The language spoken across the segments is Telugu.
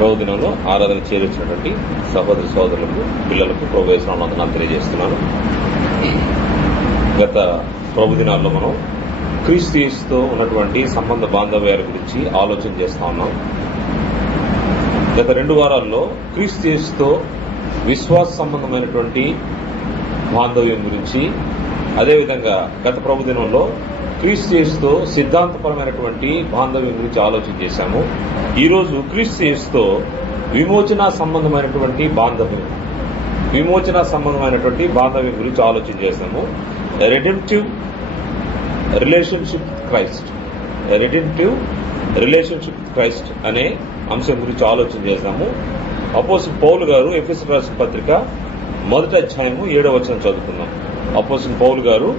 ప్రభు దినంలో ఆరాధన చేరించినటువంటి సహోదరి సోదరులకు, పిల్లలకు ప్రభు యేసు నామమున వందనాలు తెలియజేస్తున్నాను. గత ప్రభు దినాల్లో మనం క్రీస్తు యేసుతో ఉన్నటువంటి సంబంధ బాంధవ్యాల గురించి ఆలోచన చేస్తా ఉన్నాం. గత 2 వారాల్లో క్రీస్తు యేసుతో విశ్వాస సంబంధమైనటువంటి బాంధవ్యం గురించి, అదేవిధంగా గత ప్రభు దినంలో క్రీస్తు యేసుతో సిద్ధాంతపరమైనటువంటి బాంధవ్యం గురించి ఆలోచన చేశాము. ఈరోజు క్రీస్తు యేసుతో విమోచన సంబంధమైనటువంటి బాంధవ్యం గురించి ఆలోచన చేశాము. రెడెంప్టివ్ రిలేషన్షిప్ విత్ క్రైస్ట్ అనే అంశం గురించి ఆలోచన చేశాము. అపోస్తలుడు పౌలు గారు ఎఫెసీయులకు రాసిన పత్రిక 1వ అధ్యాయము 7వ వచనం చదువుకుందాం. అపోస్తలుడు పౌలు గారు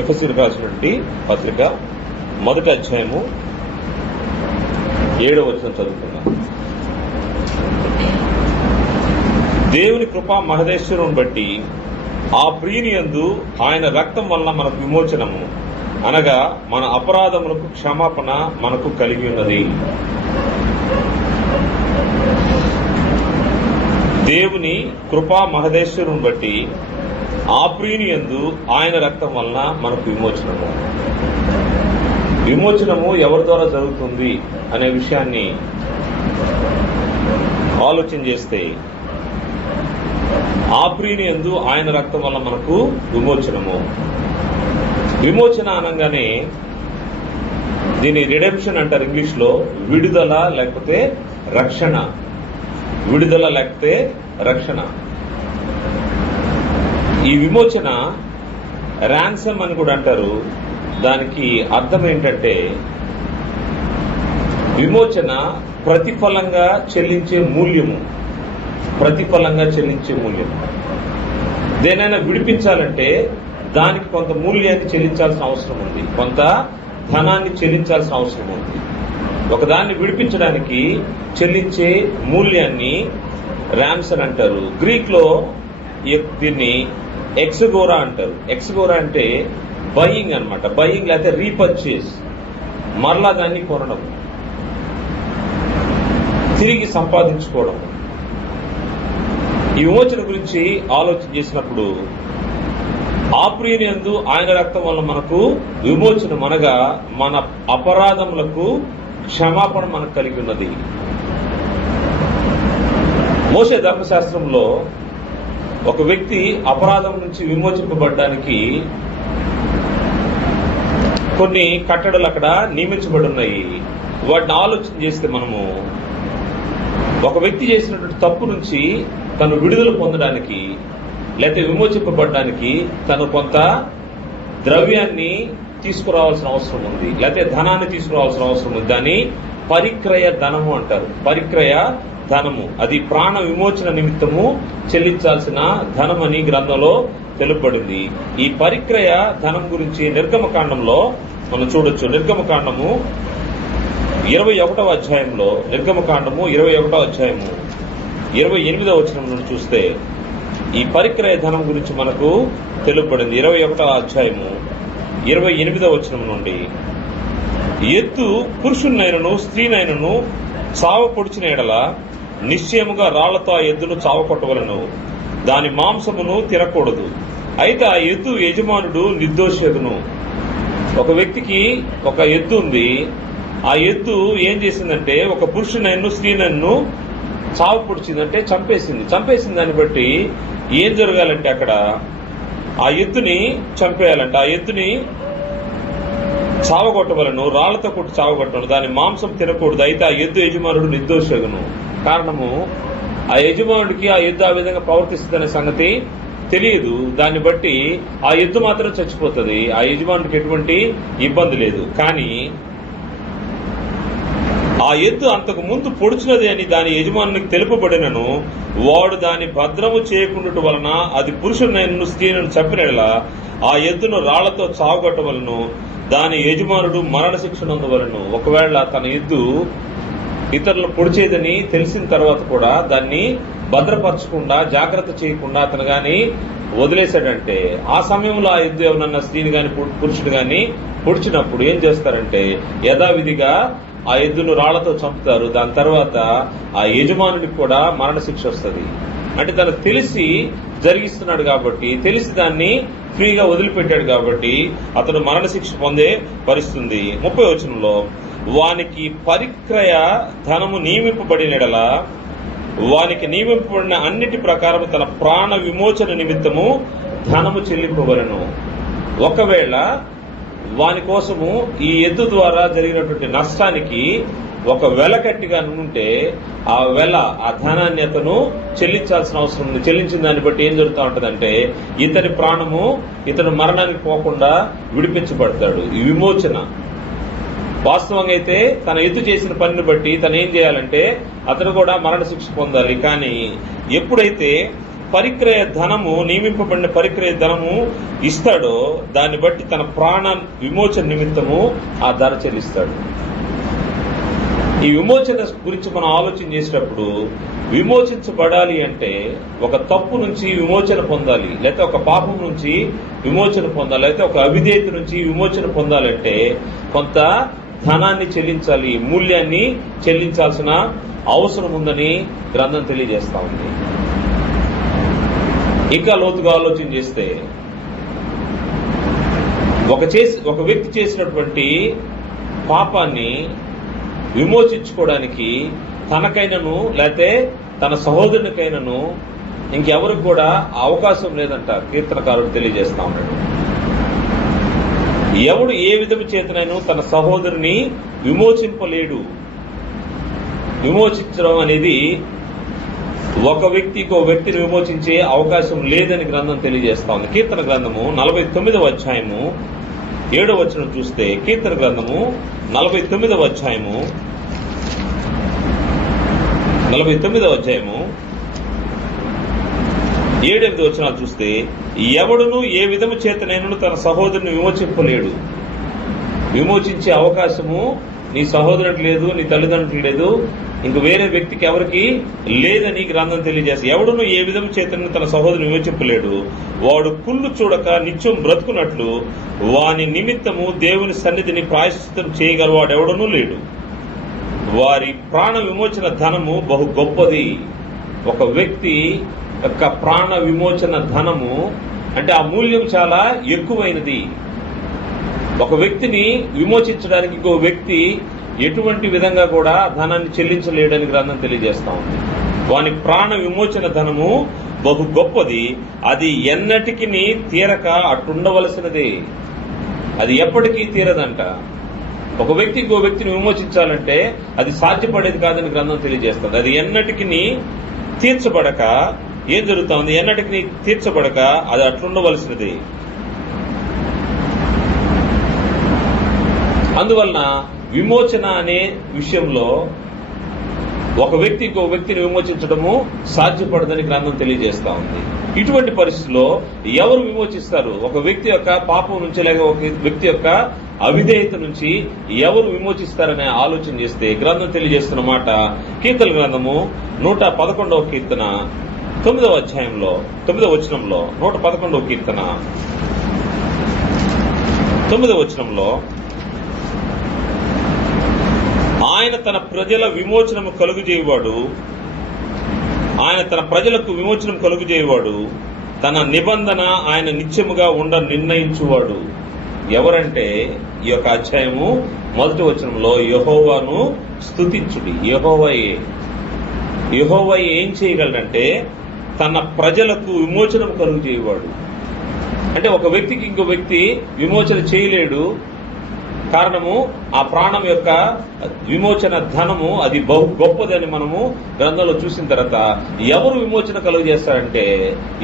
ఎఫెసీయులకు రాసినటువంటి పత్రిక 1వ అధ్యాయము 7వ వచనం చదువుకుందాం. దేవుని కృపా మహదేశ్వరుని బట్టి ఆ ప్రియుని యందు ఆయన రక్తం వలన మనకు విమోచనము, అనగా మన అపరాధములకు క్షమాపణ మనకు కలిగి ఉన్నది. దేవుని కృపా మహదేశ్వరుని బట్టి ఆ ప్రియుని యందు ఆయన రక్తం వలన మనకు విమోచనము ఎవరి ద్వారా జరుగుతుంది అనే విషయాన్ని ఆలోచన చేస్తే, ఆ ప్రియుని యందు ఆయన రక్తం వల్ల మనకు విమోచన అనగానే దీని రిడెంప్షన్ అంటారు ఇంగ్లీష్ లో. విడుదల లేకపోతే రక్షణ. ఈ విమోచన ర్యాన్సమ్ అని కూడా అంటారు. దానికి అర్థం ఏంటంటే విమోచన ప్రతిఫలంగా చెల్లించే మూల్యము. దేనైనా విడిపించాలంటే దానికి కొంత మూల్యాన్ని చెల్లించాల్సిన అవసరం ఉంది, కొంత ధనాన్ని చెల్లించాల్సిన అవసరం ఉంది. ఒకదాన్ని విడిపించడానికి చెల్లించే మూల్యాన్ని ర్యాన్సమ్ అంటారు. గ్రీక్ లో దీన్ని ఎక్స్గోరా అంటారు. ఎక్స్గోరా అంటే బయింగ్ అన్నమాట. బయింగ్ లేకపోతే రీపర్చేస్, మరలా దాన్ని కొనడం, తిరిగి సంపాదించుకోవడం. ఈ విమోచన గురించి ఆలోచన చేసినప్పుడు ఆ ప్రియుని యందు ఆయన రక్తం వల్ల మనకు విమోచనం, అనగా మన అపరాధములకు క్షమాపణ మనకు కలిగి ఉన్నది. మోషే ధర్మశాస్త్రంలో ఒక వ్యక్తి అపరాధం నుంచి విమోచింపబడడానికి కొన్ని కట్టడలు అక్కడ నియమించబడి ఉన్నాయి. వాటిని ఆలోచన చేస్తే మనము ఒక వ్యక్తి చేసినటువంటి తప్పు నుంచి తను విడుదల పొందడానికి లేకపోతే విమోచింపబడడానికి తను కొంత ద్రవ్యాన్ని తీసుకురావాల్సిన అవసరం ఉంది, లేకపోతే ధనాన్ని తీసుకురావాల్సిన అవసరం ఉంది. దాన్ని పరిక్రయ ధనము అంటారు. పరిక్రయ ధనము అది ప్రాణ విమోచన నిమిత్తము చెల్లించాల్సిన ధనం అని గ్రంథంలో తెలుపబడింది. ఈ పరిక్రయ ధనం గురించి నిర్గమకాండంలో మనం చూడొచ్చు. నిర్గమకాండము 21వ అధ్యాయంలో 28వ వచనం నుండి చూస్తే ఈ పరిక్రయ ధనం గురించి మనకు తెలుపబడింది. 21వ అధ్యాయము 28వ వచనం నుండి, ఎత్తు పురుషునైనను స్త్రీనైనను చావపొడిచిన ఎడల నిశ్చయముగా రాళ్లతో ఆ ఎద్దును చావకొట్టవలను, దాని మాంసమును తినకూడదు. అయితే ఆ ఎద్దు యజమానుడు నిర్దోషియగును. ఒక వ్యక్తికి ఒక ఎద్దు ఉంది. ఆ ఎద్దు ఏం చేసిందంటే ఒక పురుషునైనను స్త్రీనైనను చావు పొడిచిందంటే చంపేసింది. దాన్ని బట్టి ఏం జరగాలంటే అక్కడ ఆ ఎద్దుని చంపేయాలంటే, ఆ ఎద్దుని చావగొట్టవలను, రాళ్లతో కొట్టి చావగొట్టవలను, దాని మాంసం తినకూడదు. అయితే ఆ ఎద్దు యజమానుడు నిర్దోషగును. కారణము ఆ యజమానుడికి ఆ ఎద్దు ఆ విధంగా ప్రవర్తిస్తుందనే సంగతి తెలియదు. దాన్ని బట్టి ఆ ఎద్దు మాత్రం చచ్చిపోతుంది. ఆ యజమానుడికి ఎటువంటి ఇబ్బంది లేదు. కానీ ఆ ఎద్దు అంతకు ముందు పొడిచినది అని దాని యజమానునికి తెలుపబడినను వాడు దాని భద్రము చేయకుండుట వలన అది పురుషునైనను స్త్రీలను చంపినలా ఆ ఎద్దును రాళ్లతో చావగొట్టవలను, దాని యజమానుడు మరణశిక్ష నందవలను. ఒకవేళ తన ఎద్దు ఇతరులు పొడిచేదని తెలిసిన తర్వాత కూడా దాన్ని భద్రపరచకుండా, జాగ్రత్త చేయకుండా అతను గాని వదిలేశాడంటే, ఆ సమయంలో ఆ ఎద్దు ఎవరన్నా స్త్రీని గాని పురుషుడు గాని పొడిచినప్పుడు ఏం చేస్తారంటే యథావిధిగా ఆ ఎద్దును రాళ్లతో చంపుతారు. దాని తర్వాత ఆ యజమానుడికి కూడా మరణశిక్ష వస్తుంది. అంటే తనకు తెలిసి జరిగిస్తున్నాడు కాబట్టి, తెలిసి దాన్ని ఫ్రీగా వదిలిపెట్టాడు కాబట్టి అతను మరణశిక్ష పొందే పరిస్థితుంది. 30వ వచనంలో, వానికి పరిక్రయ ధనము నియమింపబడినడలా వానికి నియమింపబడిన అన్నిటి ప్రకారం తన ప్రాణ విమోచన నిమిత్తము ధనము చెల్లింపబడెను. ఒకవేళ వాని కోసము ఈ ఎద్దు ద్వారా జరిగినటువంటి నష్టానికి ఒక వెల కట్టిగా ఉంటే ఆ వెల, ఆ ధనాన్ని అతను చెల్లించాల్సిన అవసరం ఉంది. చెల్లించిన దాన్ని బట్టి ఏం జరుగుతూ ఉంటుందంటే ఇతని ప్రాణము ఇతను మరణానికి పోకుండా విడిపించబడతాడు. ఈ విమోచన వాస్తవంగా అయితే తన ఎద్దు చేసిన పనిని బట్టి తను ఏం చేయాలంటే అతను కూడా మరణశిక్ష పొందాలి. కానీ ఎప్పుడైతే పరిక్రయ ధనము, నియమింపబడిన పరిక్రయ ధనము ఇస్తాడో దాన్ని బట్టి తన ప్రాణ విమోచన నిమిత్తము ఆ ధర చెల్లిస్తాడు. ఈ విమోచన గురించి మనం ఆలోచన చేసేటప్పుడు విమోచించబడాలి అంటే ఒక తప్పు నుంచి విమోచన పొందాలి, లేకపోతే ఒక పాపం నుంచి విమోచన పొందాలి, లేకపోతే ఒక అవిధేయత నుంచి విమోచన పొందాలంటే కొంత ధనాన్ని చెల్లించాలి, మూల్యాన్ని చెల్లించాల్సిన అవసరం ఉందని గ్రంథం తెలియజేస్తా ఉంది. ఇంకా లోతుగా ఆలోచన చేస్తే ఒక వ్యక్తి చేసినటువంటి పాపాన్ని విమోచించుకోవడానికి తనకైనను లేకపోతే తన సహోదరునికైనను ఇంకెవరికి కూడా అవకాశం లేదంట కీర్తనకారుడు తెలియజేస్తా ఉన్నాడు. ఎవడు ఏ విధము చేతనైనా తన సహోదరుని విమోచింపలేడు. విమోచించడం అనేది ఒక వ్యక్తికి ఒక వ్యక్తిని విమోచించే అవకాశం లేదని గ్రంథం తెలియజేస్తా ఉంది. కీర్తన గ్రంథము 49వ అధ్యాయము 7వ వచనం చూస్తే, కీర్తన గ్రంథము 49వ అధ్యాయము 7-8 వచనాలు చూస్తే, ఎవడును ఏ విధము చేతనైనను తన సహోదరుని విమోచింపలేడు. విమోచించే అవకాశము నీ సహోదరునికి లేదు, నీ తల్లిదండ్రులకు లేదు, ఇంక వేరే వ్యక్తికి ఎవరికి లేదని గ్రంథం తెలియజేస్తుంది. ఎవడును ఏ విధం చేతను తన సహోదరుని విమోచింపలేడు. వాడు కుళ్ళు చూడక నిత్యం బ్రతుకున్నట్లు వాని నిమిత్తము దేవుని సన్నిధిని ప్రాయశ్చిత్తం చేయగలవాడెవడనూ లేడు. వారి ప్రాణ విమోచన ధనము బహు గొప్పది. ఒక వ్యక్తి యొక్క ప్రాణ విమోచన ధనము అంటే ఆ మూల్యం చాలా ఎక్కువైనది. ఒక వ్యక్తిని విమోచించడానికి ఇంకో వ్యక్తి ఎటువంటి విధంగా కూడా ధనాన్ని చెల్లించలేడని గ్రంథం తెలియజేస్తా ఉంది. వాని ప్రాణ విమోచన ధనము బహు గొప్పది, అది ఎన్నటికి తీరక అట్టుండవలసినదే. అది ఎప్పటికీ తీరదంట. ఒక వ్యక్తి ఇంకో వ్యక్తిని విమోచించాలంటే అది సాధ్యపడేది కాదని గ్రంథం తెలియజేస్తుంది. అది ఎన్నటికి తీర్చబడక ఏం జరుగుతుంది, ఎన్నటికి తీర్చబడక అది అట్లుండవలసినది. అందువలన విమోచన అనే విషయంలో ఒక వ్యక్తి ఇంకో వ్యక్తిని విమోచించడము సాధ్యపడదని గ్రంథం తెలియజేస్తా ఉంది. ఇటువంటి పరిస్థితుల్లో ఎవరు విమోచిస్తారు? ఒక వ్యక్తి యొక్క పాపం నుంచి లేక ఒక వ్యక్తి యొక్క అవిధేయత నుంచి ఎవరు విమోచిస్తారనే ఆలోచన చేస్తే గ్రంథం తెలియజేస్తున్న మాట, కీర్తన గ్రంథము 111వ కీర్తన 9వ అధ్యాయంలో 9వ వచనంలో, 111వ కీర్తన 9వ వచనంలో, ఆయన తన ప్రజల విమోచనము కలుగుజేయవాడు, ఆయన తన ప్రజలకు విమోచనం కలుగుజేయవాడు, తన నిబంధన ఆయన నిత్యముగా ఉండ నిర్ణయించువాడు. ఎవరంటే ఈ యొక్క అధ్యాయము 1వ వచనంలో యెహోవాను స్తుతించుడి. యెహోవా ఏం చేయగలడంటే తన ప్రజలకు విమోచనం కలుగుజేయవాడు. అంటే ఒక వ్యక్తికి ఇంకో వ్యక్తి విమోచన చేయలేడు. కారణము ఆ ప్రాణం యొక్క విమోచన ధనము అది బహు గొప్పదని మనము గ్రంథంలో చూసిన తర్వాత ఎవరు విమోచన కలుగజేస్తాడంటే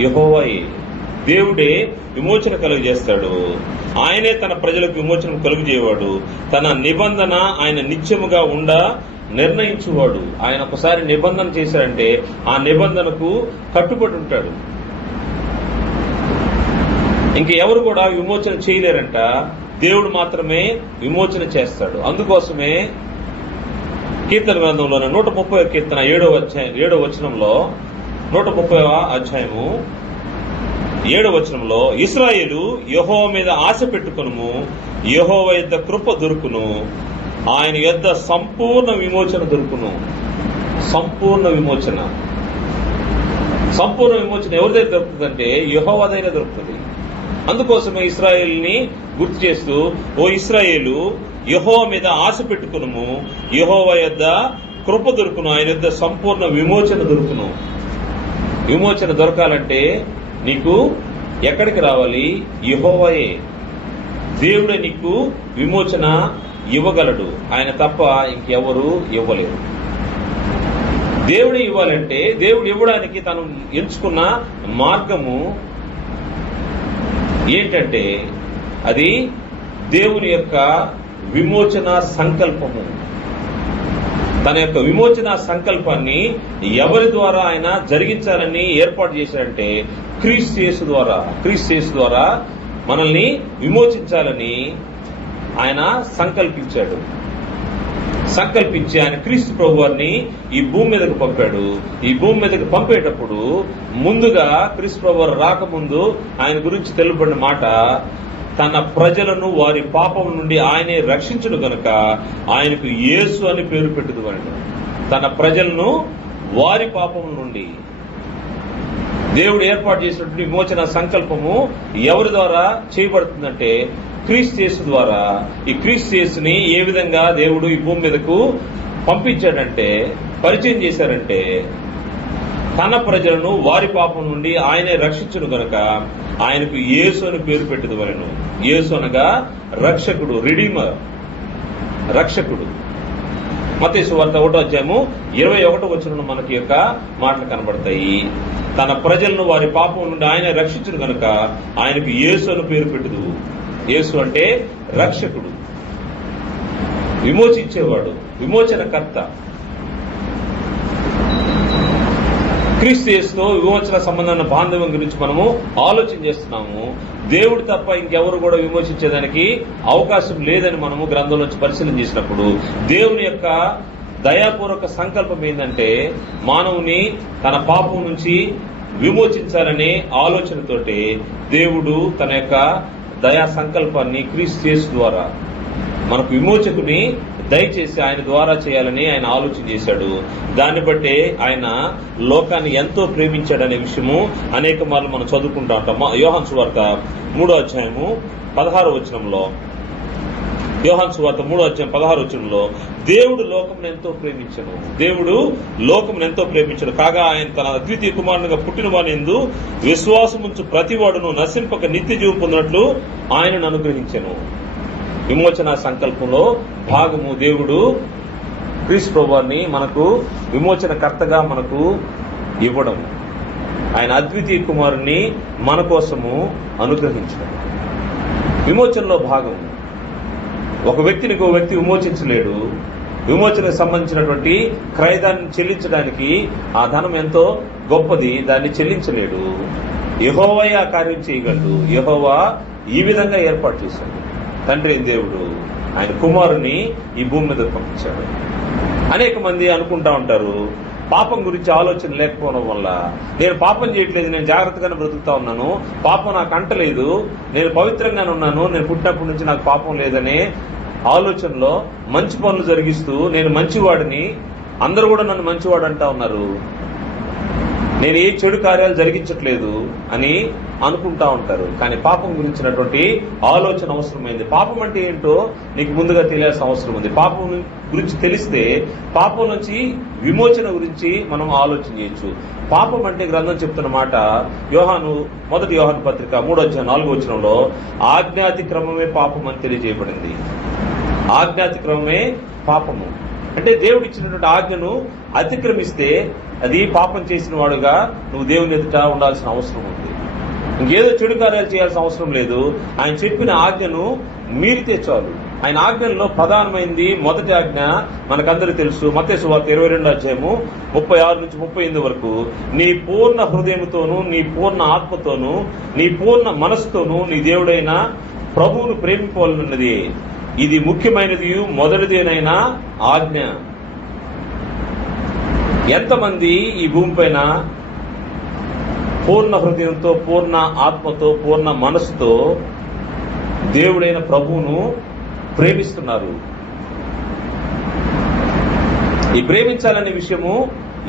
యెహోవాయే, దేవుడే విమోచన కలుగజేస్తాడు. ఆయనే తన ప్రజలకు విమోచనం కలుగజేయవాడు. తన నిబంధన ఆయన నిత్యముగా ఉండ నిర్ణయించువాడు. ఆయన ఒకసారి నిబంధన చేశాడంటే ఆ నిబంధనకు కట్టుబడి ఉంటాడు. ఇంక ఎవరు కూడా విమోచన చేయలేరంట, దేవుడు మాత్రమే విమోచన చేస్తాడు. అందుకోసమే కీర్తన గ్రంథంలోనే 130వ కీర్తన 7వ వచనంలో 130వ అధ్యాయము 7వ వచనంలో, ఇశ్రాయేలు యెహోవా మీద ఆశ పెట్టుకొనుము, యెహోవా యొద్ద కృప దొరుకును, ఆయన యొద్ద సంపూర్ణ విమోచన దొరుకును. సంపూర్ణ విమోచన. సంపూర్ణ విమోచన ఎవరి దగ్గర దొరుకుతుందంటే యెహోవా దగ్గర దొరుకుతుంది. అందుకోసమే ఇశ్రాయేలుని గుర్తు చేస్తూ, ఓ ఇశ్రాయేలు, యెహోవా మీద ఆశ పెట్టుకును, యెహోవా యొద్ద కృప దొరుకును, ఆయన యొద్ద సంపూర్ణ విమోచన దొరుకును. విమోచన దొరకాలంటే నీకు ఎక్కడికి రావాలి? యెహోవాయే. దేవుడే నీకు విమోచన ఇవ్వగలడు. ఆయన తప్ప ఇంకెవరు ఇవ్వలేరు. దేవుడే ఇవ్వాలంటే దేవుడు ఇవ్వడానికి తను ఎంచుకున్న మార్గము ఏంటంటే అది దేవుని యొక్క విమోచన సంకల్పము. తన యొక్క విమోచన సంకల్పాన్ని ఎవరి ద్వారా ఆయన జరిగించాలని ఏర్పాటు చేశాడంటే క్రీస్తు యేసు ద్వారా. క్రీస్తు యేసు ద్వారా మనల్ని విమోచించాలని ఆయన సంకల్పించాడు. సంకల్పించి ఆయన క్రీస్తు ప్రభు వారిని ఈ భూమి మీదకు పంపాడు. ఈ భూమి మీదకు పంపేటప్పుడు ముందుగా క్రీస్తు ప్రభు వారు రాకముందు ఆయన గురించి తెలుపబడిన మాట, తన ప్రజలను వారి పాపం నుండి ఆయనే రక్షించును గనుక ఆయనకు యేసు అని పేరు పెట్టుదు అని. తన ప్రజలను వారి పాపం నుండి దేవుడు ఏర్పాటు చేసినటువంటి విమోచన సంకల్పము ఎవరి ద్వారా చేయబడుతుందంటే క్రీస్తు యేసు ద్వారా. ఈ క్రీస్తు యేసుని ఏ విధంగా దేవుడు ఈ భూమి మీదకు పంపించాడంటే, పరిచయం చేశారంటే, తన ప్రజలను వారి పాపం నుండి ఆయనే రక్షించును గనుక ఆయనకు యేసు అని పేరు పెట్టుదువలెను. యేసు అనగా రక్షకుడు, రిడీమర్, రక్షకుడు. మత్తయి సువార్త 1:21 మనకి యొక్క మాటలు కనబడతాయి. తన ప్రజలను వారి పాపం నుండి ఆయన రక్షించును గనుక ఆయనకు యేసు అని పేరు పెట్టుదు. యేసు అంటే రక్షకుడు, విమోచించేవాడు, విమోచనకర్త. క్రీస్తు యేసుతో విమోచన సంబంధమైన బాంధవ్యం గురించి మనము ఆలోచన చేస్తున్నాము. దేవుడు తప్ప ఇంకెవరు కూడా విమోచించేదానికి అవకాశం లేదని మనము గ్రంథంలోంచి పరిశీలన చేసినప్పుడు దేవుని యొక్క దయాపూర్వక సంకల్పం ఏంటంటే మానవుని తన పాపం నుంచి విమోచించాలనే ఆలోచనతోటి దేవుడు తన యొక్క దయా సంకల్పాన్ని క్రీస్తు యేసు ద్వారా మనకు విమోచకుని దయచేసి ఆయన ద్వారా చేయాలని ఆయన ఆలోచన చేశాడు. దాన్ని బట్టే ఆయన లోకాన్ని ఎంతో ప్రేమించాడనే విషయము అనేక మార్లు మనం చదువుకుంటా ఉంటాం. యోహాను సువార్త 3:16 యోహాను సువార్త 3:16 దేవుడు లోకమును ఎంతో ప్రేమించను, దేవుడు లోకమును ఎంతో ప్రేమించను కాగా ఆయన తన అద్వితీయ కుమారునిగా పుట్టిన వాని యందు విశ్వాసముంచు ప్రతివాడును నశింపక నిత్య జీవం పొందినట్లు ఆయనను అనుగ్రహించెను. విమోచన సంకల్పంలో భాగము దేవుడు క్రీస్తు ప్రభువాన్ని మనకు విమోచనకర్తగా మనకు ఇవ్వడం, ఆయన అద్వితీయ కుమారుని మన కోసము అనుగ్రహించడం విమోచనలో భాగం. ఒక వ్యక్తిని ఇంకో వ్యక్తి విమోచించలేడు. విమోచనకు సంబంధించినటువంటి క్రయదాన్ని చెల్లించడానికి ఆ ధనం ఎంతో గొప్పది, దాన్ని చెల్లించలేడు. యెహోవా ఆ కార్యం చేయగలడు. యెహోవా ఈ విధంగా ఏర్పాటు చేశాడు. తండ్రి అయిన దేవుడు ఆయన కుమారుని ఈ భూమి మీద పంపించాడు. అనేక మంది అనుకుంటా ఉంటారు, పాపం గురించి ఆలోచన లేకపోవడం వల్ల నేను పాపం చేయట్లేదు, నేను జాగ్రత్తగానే బ్రతుకుతా ఉన్నాను, పాపం నాకు అంటలేదు, నేను పవిత్రంగానే ఉన్నాను, నేను పుట్టినప్పటి నుంచి నాకు పాపం లేదనే ఆలోచనలో మంచి పనులు జరిగిస్తూ నేను మంచివాడిని, అందరూ కూడా నన్ను మంచివాడు అంటా ఉన్నారు, నేను ఏ చెడు కార్యాలు జరిగించట్లేదు అని అనుకుంటా ఉంటారు. కానీ పాపం గురించినటువంటి ఆలోచన అవసరమైంది. పాపం అంటే ఏంటో నీకు ముందుగా తెలియాల్సిన అవసరం ఉంది. పాపం గురించి తెలిస్తే పాపం నుంచి విమోచన గురించి మనం ఆలోచన చేయొచ్చు. పాపం అంటే గ్రంథం చెప్తున్న మాట మొదటి యోహాను పత్రిక 3:4 ఆజ్ఞాతిక్రమమే పాపం అని తెలియజేయబడింది. ఆజ్ఞాతిక్రమమే పాపము అంటే దేవుడు ఇచ్చినటువంటి ఆజ్ఞను అతిక్రమిస్తే అది పాపం చేసిన వాడుగా నువ్వు దేవుని ఎదుట ఉండాల్సిన అవసరం ఉంది. ఇంకేదో చెడు కార్యాలు చేయాల్సిన అవసరం లేదు. ఆయన చెప్పిన ఆజ్ఞను మీరితే చాలు. ఆయన ఆజ్ఞల్లో ప్రధానమైంది మొదటి ఆజ్ఞ మనకందరూ తెలుసు. మత్తయి సువార్త 22:36-38 నీ పూర్ణ హృదయంతోనూ, నీ పూర్ణ ఆత్మతోనూ, నీ పూర్ణ మనసుతోనూ నీ దేవుడైన ప్రభువును ప్రేమింపాలన్నది ఇది ముఖ్యమైనది, మొదటిదేనైనా ఆజ్ఞ. ఎంతమంది ఈ భూమిపైన పూర్ణ హృదయంతో, పూర్ణ ఆత్మతో, పూర్ణ మనసుతో దేవుడైన ప్రభువును ప్రేమిస్తున్నారు? ఈ ప్రేమించాలనే విషయము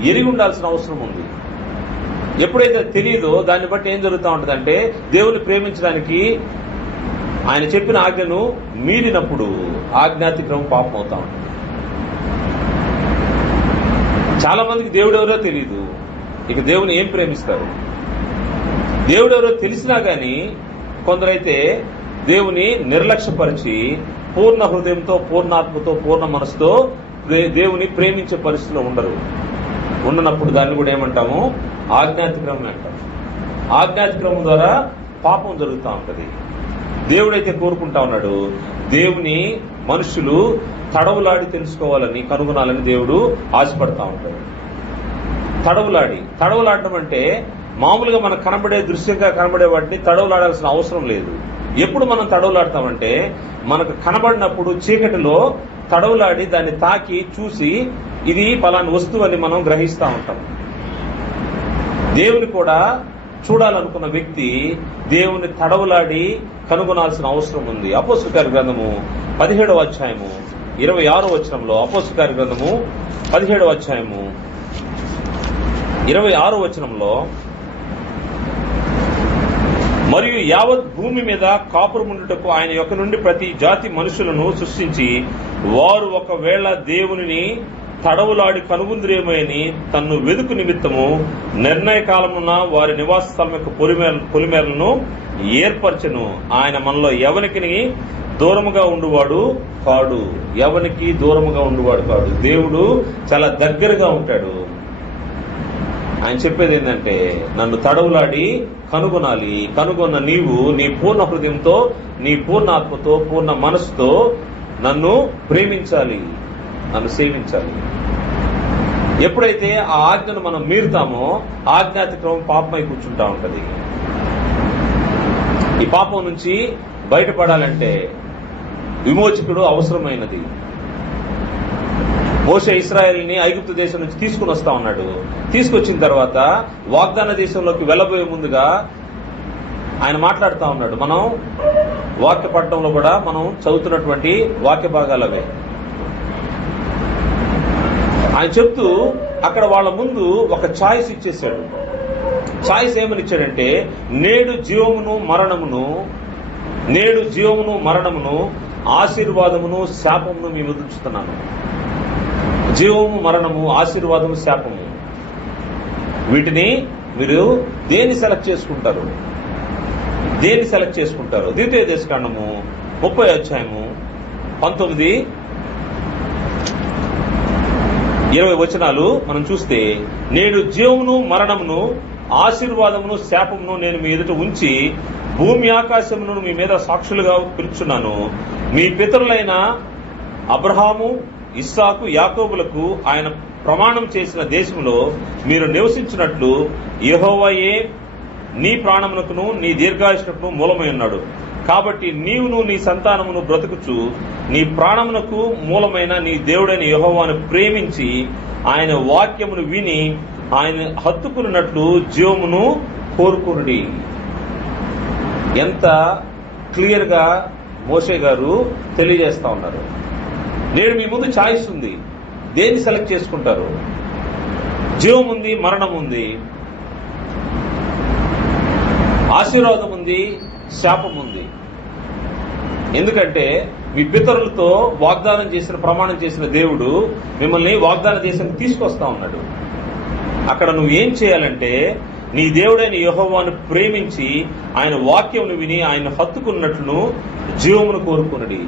ఎరిగి ఉండాల్సిన అవసరం ఉంది. ఎప్పుడైతే తెలియదో దాన్ని బట్టి ఏం జరుగుతూ ఉంటుందంటే, దేవుని ప్రేమించడానికి ఆయన చెప్పిన ఆజ్ఞను మీరినప్పుడు ఆజ్ఞాతిక్రమం పాపం అవుతా ఉంటుంది. చాలా మందికి దేవుడు ఎవరో తెలియదు, ఇక దేవుని ఏం ప్రేమిస్తారు? దేవుడు ఎవరో తెలిసినా గాని కొందరైతే దేవుని నిర్లక్ష్యపరిచి పూర్ణ హృదయంతో, పూర్ణాత్మతో, పూర్ణ మనసుతో దేవుని ప్రేమించే పరిస్థితిలో ఉండరు. ఉండనప్పుడు దాన్ని కూడా ఏమంటాము? ఆజ్ఞాతిక్రమం అంటాం. ఆజ్ఞాతిక్రమం ద్వారా పాపం జరుగుతూ ఉంటుంది. దేవుడైతే కోరుకుంటా ఉన్నాడు, దేవుని మనుషులు తడవులాడి తెలుసుకోవాలని, కనుగొనాలని దేవుడు ఆశపడతా ఉంటాడు. తడవులాడటం అంటే మామూలుగా మనకు కనబడే, దృశ్యంగా కనబడే వాటిని తడవులాడాల్సిన అవసరం లేదు. ఎప్పుడు మనం తడవులాడతామంటే, మనకు కనబడినప్పుడు చీకటిలో తడవులాడి దాన్ని తాకి చూసి ఇది పలాని వస్తువు అని మనం గ్రహిస్తూ ఉంటాం. దేవుని కూడా చూడాలనుకున్న వ్యక్తి దేవుని తడవులాడి కనుగొనాల్సిన అవసరం ఉంది. అపోస్తలుల కార్య గ్రంథము 17వ అధ్యాయము 26వ వచనంలో, అపోస్తలుల కార్య గ్రంథము 17వ అధ్యాయము 26వ వచనంలో, మరియు యావత్ భూమి మీద కాపురముండుటకు ఆయన యొక్క నుండి ప్రతి జాతి మనుషులను సృష్టించి, వారు ఒకవేళ దేవునిని తడవులాడి కనుగొందురేమని తన్ను వెదుకు నిమిత్తము నిర్ణయ కాలమున వారి నివాస స్థలం యొక్క పొలిమేరలను ఏర్పరచెను. ఆయన మనలో ఎవరికి దూరముగా ఉండువాడు కాడు. ఎవరికి దూరముగా ఉండువాడు కాడు. దేవుడు చాలా దగ్గరగా ఉంటాడు. ఆయన చెప్పేది ఏంటంటే, నన్ను తడవులాడి కనుగొనాలి. కనుగొన్న నీవు నీ పూర్ణ హృదయంతో, నీ పూర్ణ ఆత్మతో, పూర్ణ మనసుతో నన్ను ప్రేమించాలి, నన్ను సేవించాలి. ఎప్పుడైతే ఆ ఆజ్ఞను మనం మీరుతామో ఆజ్ఞాతిక్రమం పాపమై కూర్చుంటా ఉంటది. ఈ పాపం నుంచి బయటపడాలంటే విమోచకుడు అవసరమైనది. మోషే ఇశ్రాయేలుని ఐగుప్తు దేశం నుంచి తీసుకుని వస్తా ఉన్నాడు. తీసుకొచ్చిన తర్వాత వాగ్దాన దేశంలోకి వెళ్ళబోయే ముందుగా ఆయన మాట్లాడుతూ ఉన్నాడు. మనం వాక్య పట్టణంలో కూడా మనం చదువుతున్నటువంటి వాక్య భాగాలు అవే. ఆయన చెప్తూ అక్కడ వాళ్ళ ముందు ఒక ఛాయిస్ ఇచ్చేశాడు. ఛాయిస్ ఏమని ఇచ్చాడంటే, నేడు జీవమును మరణమును, ఆశీర్వాదమును శాపమును మీ ముందు ఉంచుతున్నాను. జీవము, మరణము, ఆశీర్వాదము, శాపము, వీటిని మీరు దేన్ని సెలెక్ట్ చేసుకుంటారు? ద్వితీయ దేశకాండము 30వ అధ్యాయము 19-20 వచనాలు మనం చూస్తే, నేడు జీవమును, మరణమును, ఆశీర్వాదమును, శాపమును నేను మీ ఎదుట ఉంచి భూమి ఆకాశమును మీ మీద సాక్షులుగా పిలుచున్నాను. మీ పితరులైన అబ్రహాము, ఇస్సాకు, యాకోబులకు ఆయన ప్రమాణం చేసిన దేశంలో మీరు నివసించినట్లు యెహోవాయే నీ ప్రాణమునకును నీ దీర్ఘాయుష్నకును మూలమై ఉన్నాడు. కాబట్టి నీవును నీ సంతానమును బ్రతుకుచు నీ ప్రాణమునకు మూలమైన నీ దేవుడైన యెహోవాను ప్రేమించి ఆయన వాక్యమును విని ఆయన హత్తుకున్నట్లు జీవమును కోరుకునుడి. ఎంత క్లియర్ గా మోషే గారు తెలియజేస్తా ఉన్నారు. నేడు మీ ముందు ఛాయిస్ ఉంది. దేన్ని సెలెక్ట్ చేసుకుంటారు? జీవం ఉంది, మరణం ఉంది, ఆశీర్వాదం ఉంది, శాపం ఉంది. ఎందుకంటే మీ పితరులతో వాగ్దానం చేసిన, ప్రమాణం చేసిన దేవుడు మిమ్మల్ని వాగ్దాన దేశానికి తీసుకొస్తా ఉన్నాడు. అక్కడ నువ్వు ఏం చేయాలంటే, నీ దేవుడైన యెహోవాను ప్రేమించి ఆయన వాక్యమును విని ఆయన హత్తుకున్నట్లు జీవమును కోరుకున్నది.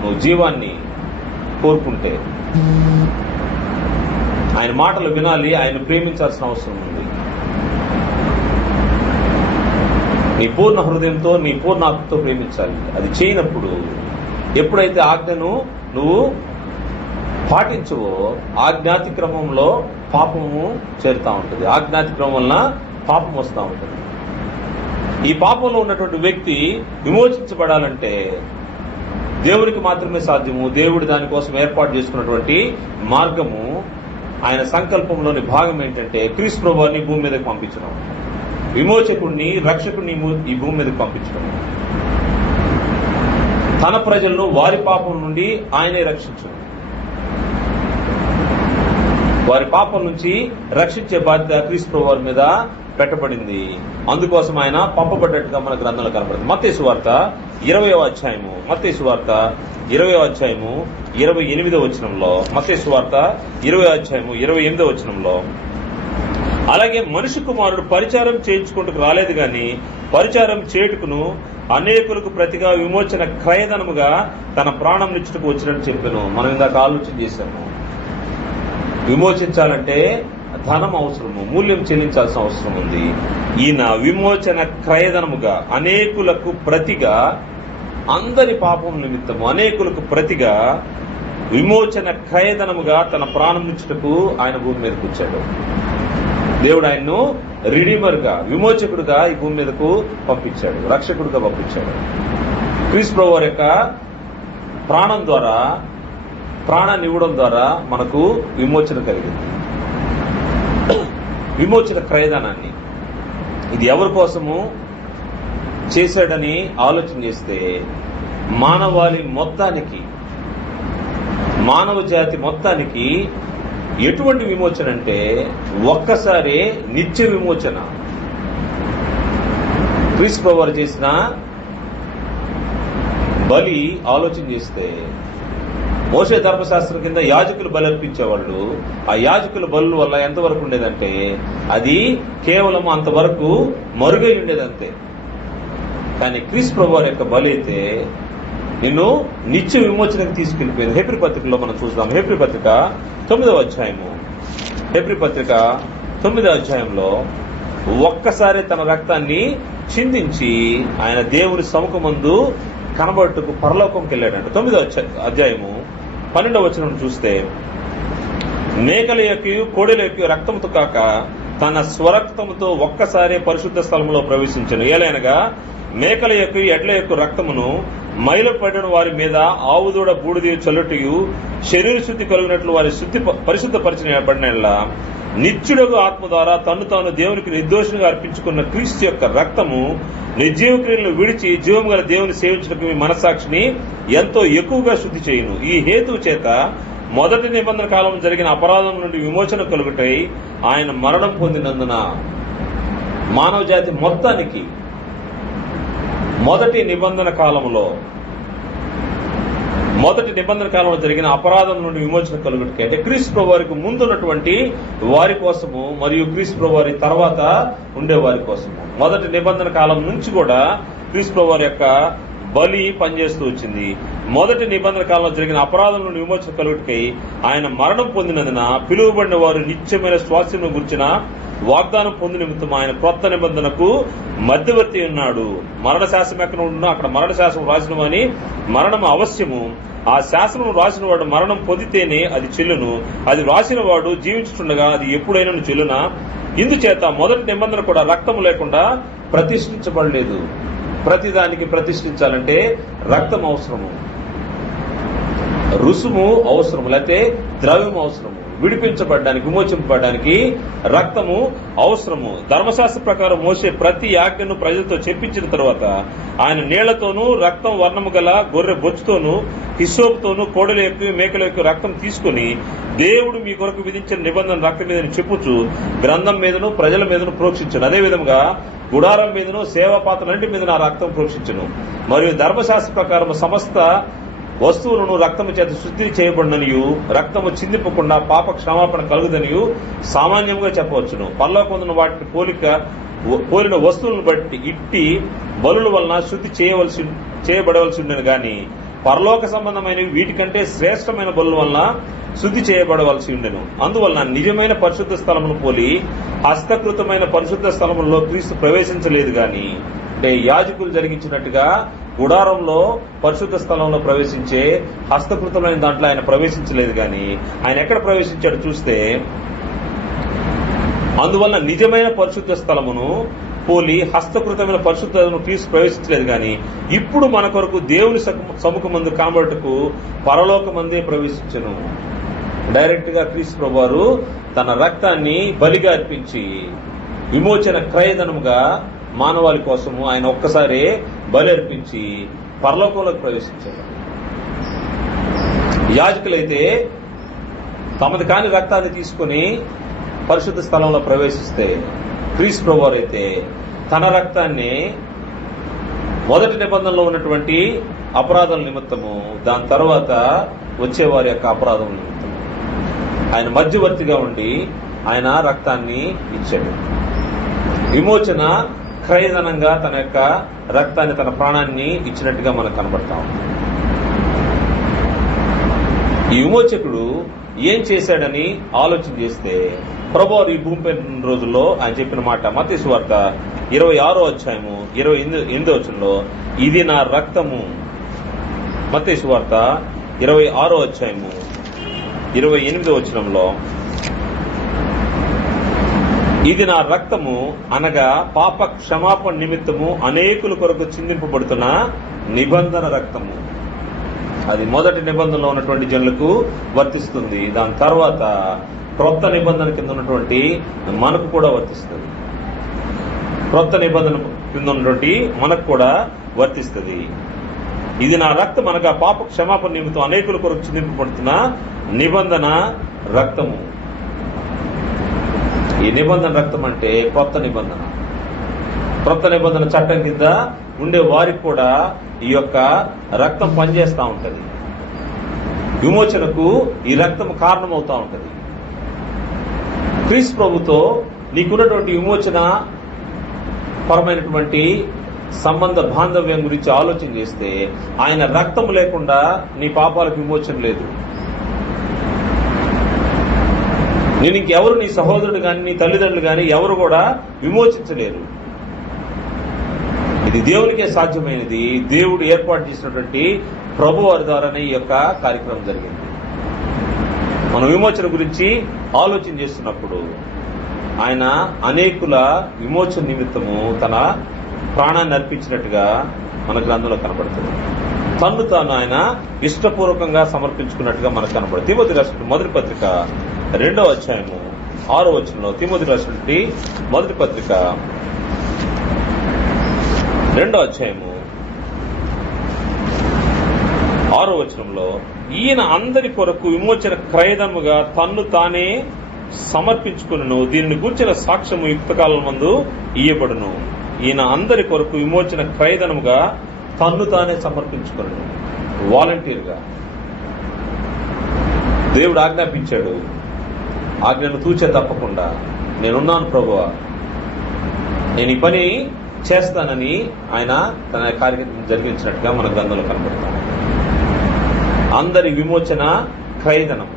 నువ్వు జీవాన్ని కోరుకుంటే ఆయన మాటలు వినాలి, ఆయన ప్రేమించాల్సిన అవసరం ఉంది. నీ పూర్ణ హృదయంతో, నీ పూర్ణ ఆత్మతో ప్రేమించాలి. అది చేయనప్పుడు, ఎప్పుడైతే ఆజ్ఞను నువ్వు పాటించవో ఆజ్ఞాతిక్రమంలో పాపము చేరుతా ఉంటుంది. ఆజ్ఞాతిక్రమం వలన పాపం వస్తూ ఉంటుంది. ఈ పాపంలో ఉన్నటువంటి వ్యక్తి విమోచించబడాలంటే దేవునికి మాత్రమే సాధ్యము. దేవుడు దానికోసం ఏర్పాటు చేసుకున్నటువంటి మార్గము, ఆయన సంకల్పంలోని భాగం ఏంటంటే క్రీస్తు ప్రభువుని భూమి మీదకి పంపించడం, విమోచకుడిని, రక్షకుడిని ఈ భూమి మీదకి పంపించడం, తన ప్రజలను వారి పాపం నుండి ఆయనే రక్షించడం. వారి పాపం నుంచి రక్షించే బాధ్యత క్రీస్తు ప్రభు వారి మీద పెట్టబడింది. అందుకోసం ఆయన పంపబడ్డట్టుగా మన గ్రంథంలో కనపడుతుంది. మత్తయి సువార్త 20వ అధ్యాయము, మత్తయి సువార్త 20వ అధ్యాయము 28వ వచనంలో, మత్తయి సువార్త 20వ అధ్యాయము 28వ వచనంలో, అలాగే మనిషి కుమారుడు పరిచారం చేయించుకుంటూ రాలేదు గాని పరిచారం చేటుకును అనేకులకు ప్రతిగా విమోచన క్రయధనముగా తన ప్రాణం నిచ్చుటకు వచ్చినట్టు చెప్పాను. మనం ఇందాక ఆలోచన చేశాము. విమోచించాలంటే ధనం అవసరము, మూల్యం చెల్లించాల్సిన అవసరం ఉంది. ఈయన విమోచన క్రయధనముగా అనేకులకు ప్రతిగా, అందరి పాపం నిమిత్తము అనేకులకు ప్రతిగా విమోచన క్రయధనముగా తన ప్రాణం నిచ్చుటకు ఆయన భూమి మీదకి వచ్చాడు. దేవుడు ఆయన్ను రిడీమర్ గా, విమోచకుడుగా ఈ భూమి మీదకు పంపించాడు, రక్షకుడుగా పంపించాడు. క్రీస్తు ప్రభువు వారి యొక్క ప్రాణం ద్వారా, ప్రాణాన్ని ఇవ్వడం ద్వారా మనకు విమోచన కలిగింది. విమోచన క్రయదానాన్ని ఇది ఎవరి కోసము చేశాడని ఆలోచన చేస్తే మానవాళి మొత్తానికి, మానవ జాతి మొత్తానికి ఎటువంటి విమోచన అంటే ఒక్కసారి నిత్య విమోచన. క్రీస్తు ప్రభువు వారు చేసిన బలి ఆలోచన చేస్తే, మోషే ధర్మశాస్త్రం కింద యాజకులు బలి అర్పించేవాళ్ళు. ఆ యాజకుల బలుల వల్ల ఎంతవరకు ఉండేదంటే అది కేవలం అంతవరకు మరుగై ఉండేదంతే. కానీ క్రీస్తు ప్రభువు వారి యొక్క బలి అయితే నిన్ను నిత్య విమోచనకు తీసుకెళ్లిపోయింది. హెబ్రీ పత్రికలో మనం చూద్దాం. హెబ్రీ పత్రిక 9వ అధ్యాయము, హెబ్రీ పత్రిక 9వ అధ్యాయంలో ఒక్కసారి తన రక్తాన్ని చిందించి ఆయన దేవుని సముఖమందు కనబడుటకు పరలోకంకి వెళ్ళాడంట. 9వ అధ్యాయము 12వ వచనం చూస్తే, మేకల యొక్క కోడెల యొక్క రక్తముతో కాక తన స్వరక్తముతో ఒక్కసారి పరిశుద్ధ స్థలంలో ప్రవేశించను. ఏలైనగా మేకల యొక్క ఎడ్ల యొక్క రక్తమును మైలపడిన వారి మీద ఆవుదూడ బూడిద చల్లుటయు శరీర శుద్ధి కలిగినట్లు వారి పరిశుద్ధపరిచిన పడినలా నిత్యుడగు ఆత్మ ద్వారా తను తాను దేవునికి నిర్దోషంగా అర్పించుకున్న క్రీస్తు యొక్క రక్తము నిర్జీవ క్రియలను విడిచి జీవం గల దేవుని సేవించడానికి మీ మనస్సాక్షిని ఎంతో ఎక్కువగా శుద్ధి చేయును. ఈ హేతువు చేత మొదటి నిబంధన కాలం జరిగిన అపరాధం నుండి విమోచన కలుగుటై ఆయన మరణం పొందినందున మానవ జాతి మొత్తానికి మొదటి నిబంధన కాలంలో జరిగిన అపరాధం నుండి విమోచన కలుగుటకి, అంటే క్రీస్తు ప్రభు వారికి ముందున్నటువంటి వారి కోసము మరియు క్రీస్తు ప్రభు వారి తర్వాత ఉండే వారి కోసము, మొదటి నిబంధన కాలం నుంచి కూడా క్రీస్తు ప్రభు వారి యొక్క బలి పనిచేస్తూ వచ్చింది. మొదటి నిబంధన కాలంలో జరిగిన అపరాధం నుండి విమోచన కలుగుటకై ఆయన మరణం పొందినందున పిలువబడిన వారు నిత్యమైన స్వాస్థ్యం గురించిన వాగ్దానం పొంది నిమిత్తం ఆయన క్రొత్త నిబంధనకు మధ్యవర్తి ఉన్నాడు. మరణ శాసనం ఎక్కడ ఉన్నా అక్కడ మరణ శాసనం రాసినవని మరణం అవశ్యము. ఆ శాసనం రాసిన వాడు మరణం పొందితేనే అది చెల్లును. అది రాసిన వాడు జీవించుండగా అది ఎప్పుడైనా చెల్లునా? ఇందుచేత మొదటి నిబంధన కూడా రక్తము లేకుండా ప్రతిష్ఠించబడలేదు. ప్రతిదానికి ప్రతిష్ఠించాలంటే రక్తం అవసరము, రుసుము అవసరము, లేకపోతే ద్రవ్యం అవసరము. విడిపించబడ్డానికి, విమోచింపబడడానికి రక్తము అవసరము. ధర్మశాస్త్ర ప్రకారం మోసే ప్రతి ఆజ్ఞను ప్రజలతో చెప్పించిన తర్వాత ఆయన నీళ్లతోనూ రక్తం వర్ణము గల గొర్రె బొచ్చుతోనూ హిస్సోపుతోనూ కోడల యొక్క మేకల యొక్క రక్తం తీసుకుని దేవుడు మీ కొరకు విధించిన నిబంధన రక్తం మీదని చెప్పుచు గ్రంథం మీదను ప్రజల మీదను ప్రోక్షించను. అదేవిధంగా గుడారం మీదను సేవా పాత్రలన్నింటి మీద నా రక్తం ప్రోక్షించను. మరియు ధర్మశాస్త్ర ప్రకారం సమస్త వస్తువులను రక్తము చేత శుద్ధి చేయబడిననియు రక్తము చిందింపకుండా పాప క్షమాపణ కలుగుదనియు సామాన్యంగా చెప్పవచ్చును. పరలోకమందున వాటిని పోలిన వస్తువులను బట్టి ఇట్టి బలుల వలన శుద్ధి చేయబడవలసి ఉండను గాని పరలోక సంబంధమైనవి వీటికంటే శ్రేష్టమైన బలుల వలన శుద్ధి చేయబడవలసి ఉండెను. అందువలన నిజమైన పరిశుద్ధ స్థలమును పోలి హస్తకృతమైన పరిశుద్ధ స్థలములో క్రీస్తు ప్రవేశించలేదు గాని, అంటే యాజకులు జరిగించినట్టుగా గుడారంలో పరిశుద్ధ స్థలంలో ప్రవేశించే హస్తకృతమైన దాంట్లో ఆయన ప్రవేశించలేదు గాని ఆయన ఎక్కడ ప్రవేశించాడు చూస్తే, అందువల్ల నిజమైన పరిశుద్ధ స్థలమును పోలి హస్తకృతమైన పరిశుద్ధతను క్రీస్తు ప్రవేశించలేదు గాని ఇప్పుడు మన కొరకు దేవుని సముఖమందు కనబడుటకు పరలోకమందే ప్రవేశించను. డైరెక్ట్ గా క్రీస్తు ప్రభువారు తన రక్తాన్ని బలిగా అర్పించి విమోచన క్రయధనముగా మానవాళి కోసము ఆయన ఒక్కసారి బలి అర్పించి పరలోకంలోకి ప్రవేశించారు. యాజకులైతే తమది కాని రక్తాన్ని తీసుకుని పరిశుద్ధ స్థలంలో ప్రవేశిస్తే, క్రీస్తు ప్రభువారు అయితే తన రక్తాన్ని మొదటి నిబంధనలో ఉన్నటువంటి అపరాధాల నిమిత్తము, దాని తర్వాత వచ్చేవారి యొక్క అపరాధం నిమిత్తము ఆయన మధ్యవర్తిగా ఉండి ఆయన రక్తాన్ని ఇచ్చాడు. విమోచన క్రయధనంగా తన యొక్క రక్తాన్ని, తన ప్రాణాన్ని ఇచ్చినట్టుగా మనకు కనబడతా ఉంది. ఈ విమోచకుడు ఏం చేశాడని ఆలోచన చేస్తే, ప్రభువారు ఈ భూమిపై రోజుల్లో ఆయన చెప్పిన మాట మత్తయి సువార్త 26వ అధ్యాయము 28వ వచనంలో, ఇది నా రక్తము. మత్తయి సువార్త 26వ అధ్యాయము 28వ వచనంలో, ఇది నా రక్తము అనగా పాప క్షమాపణ నిమిత్తము అనేకుల కొరకు చిందింపబడుతున్న నిబంధన రక్తము. అది మొదటి నిబంధనలో ఉన్నటువంటి జనులకు వర్తిస్తుంది. దాని తర్వాత క్రొత్త నిబంధన కింద ఉన్నటువంటి మనకు కూడా వర్తిస్తుంది. క్రొత్త నిబంధన కింద ఉన్నటువంటి మనకు కూడా వర్తిస్తుంది. ఇది నా రక్తం అనగా పాప క్షమాపణ నిమిత్తం అనేకుల కొరకు చిందింపబడుతున్న నిబంధన రక్తము. ఈ నిబంధన రక్తం అంటే కొత్త నిబంధన. క్రొత్త నిబంధన చట్టం కింద ఉండే వారికి కూడా ఈ యొక్క రక్తం పనిచేస్తూ ఉంటది. విమోచనకు ఈ రక్తం కారణమవుతా ఉంటది. క్రీస్తు ప్రభుతో నీకున్నటువంటి విమోచన పరమైనటువంటి సంబంధ బాంధవ్యం గురించి ఆలోచన చేస్తే, ఆయన రక్తం లేకుండా నీ పాపాలకు విమోచన లేదు. నేను ఇంకెవరు, నీ సహోదరుడు కానీ నీ తల్లిదండ్రులు కానీ ఎవరు కూడా విమోచించలేరు. ఇది దేవునికే సాధ్యమైనది. దేవుడు ఏర్పాటు చేసినటువంటి ప్రభు వారి ద్వారానే ఈ యొక్క కార్యక్రమం జరిగింది. మనం విమోచన గురించి ఆలోచన చేస్తున్నప్పుడు ఆయన అనేకుల విమోచన నిమిత్తము తన ప్రాణాన్ని అర్పించినట్టుగా మన గ్రంథంలో కనబడుతుంది. తన్ను తాను ఆయన ఇష్టపూర్వకంగా సమర్పించుకున్నట్టుగా మనకు కనబడుతుంది. తిమోతి రాసిన మొదటి పత్రిక 2వ అధ్యాయము 6వ వచనంలో, తిమోతి రాసిన మొదటి పత్రిక 2వ అధ్యాయము 6వ వచనంలో, ఈయన అందరి కొరకు విమోచన క్రయధనముగా తన్ను తానే సమర్పించుకును, దీనిని గూర్చిన సాక్ష్యము యుక్తకాలం మందు ఇయ్యబడును. ఈయన అందరి కొరకు విమోచన క్రయధనముగా తన్ను తానే సమర్పించుకును. వాలంటీర్గా దేవుడు ఆజ్ఞాపించాడు. ఆజ్ఞను తూచే తప్పకుండా నేనున్నాను ప్రభువా, నేను ఈ పని చేస్తానని ఆయన తన కార్యక్రమం జరిగించినట్టుగా మన గ్రంథంలో కనబడతాం. అందరి విమోచన క్రయధనం.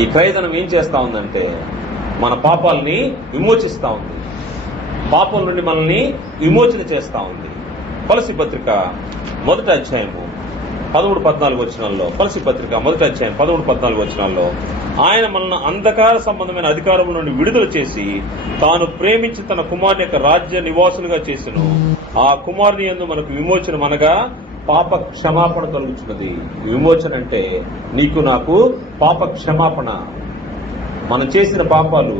ఈ క్రయధనం ఏం చేస్తా ఉందంటే మన పాపాలని విమోచిస్తా ఉంది. పాపం నుండి మనల్ని విమోచన చేస్తా ఉంది. కొలసీ పత్రిక మొదటి అధ్యాయము 13-14 వచనాల్లో, కొలసీ పత్రిక మొదటి అధ్యాయం 13-14 వచనాల్లో, ఆయన మనల్ని అంధకార సంబంధమైన అధికారం నుండి విడుదల చేసి తాను ప్రేమించి తన కుమారుని యొక్క రాజ్య నివాసులుగా చేసెను. ఆ కుమారుని యందు మనకు విమోచన అనగా పాప క్షమాపణ కలుగుతున్నది. విమోచన అంటే నీకు నాకు పాప క్షమాపణ. మనం చేసిన పాపాలు,